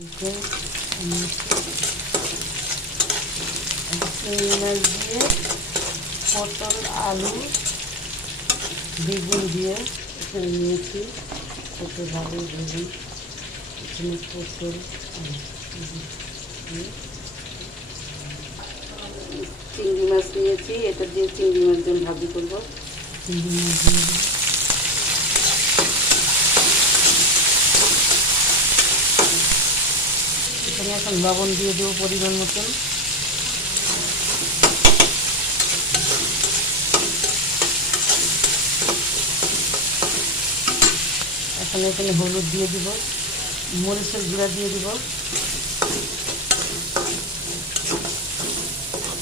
চিংড়ি মাছ দিয়ে পটল আলু বেগুন দিয়ে এখানে নিয়েছি। পটল আলু বেগুন এখানে পটল চিংড়ি মাছ নিয়েছি, এটা দিয়ে চিংড়ি মাছ দিয়ে ভাজি করবো। চিংড়ি মাছ দিয়ে এখানে এখন লবণ দিয়ে দেবো পরিমাণ মতন। এখন এখানে হলুদ দিয়ে দিব, মরিচের গুঁড়া দিয়ে দিব।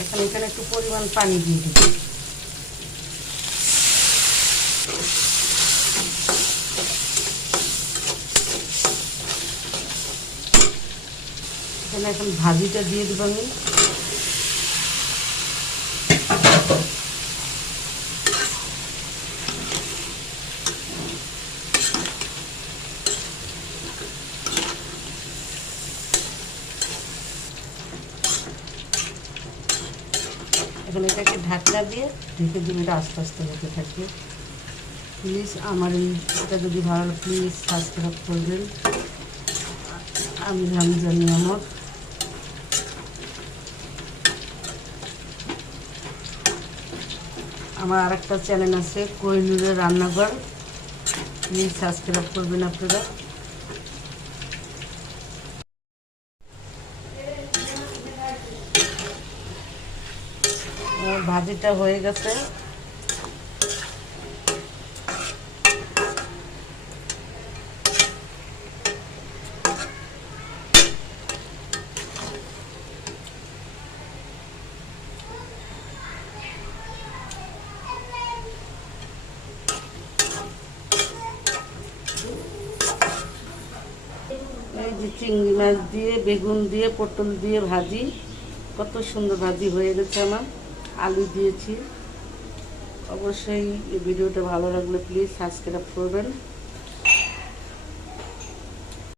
এখন এখানে একটু পরিমাণ পানি দিয়ে দিব। এখানে এখন ভাজিটা দিয়ে দেবো আমি। এখন এটাকে ঢাকনা দিয়ে ঢেকে দিয়ে এটা আস্তে আস্তে হতে থাকে। প্লিজ আমার এটা যদি ভালো প্লিজ সাবস্ক্রাইব করবেন। আমি জানি আমার আরেকটা চ্যানেল আছে কোহিনুরের রান্নাঘর, প্লিজ সাবস্ক্রাইব করবেন আপনারা। আমার ভাজিটা হয়ে গেছে। এই যে চিংড়ি মাছ দিয়ে বেগুন দিয়ে পটল দিয়ে ভাজি, কত সুন্দর ভাজি হয়ে গেছে আমার। আলু দিয়েছি। অবশ্যই এই ভিডিওটা ভালো লাগলে প্লিজ সাবস্ক্রাইব করবেন।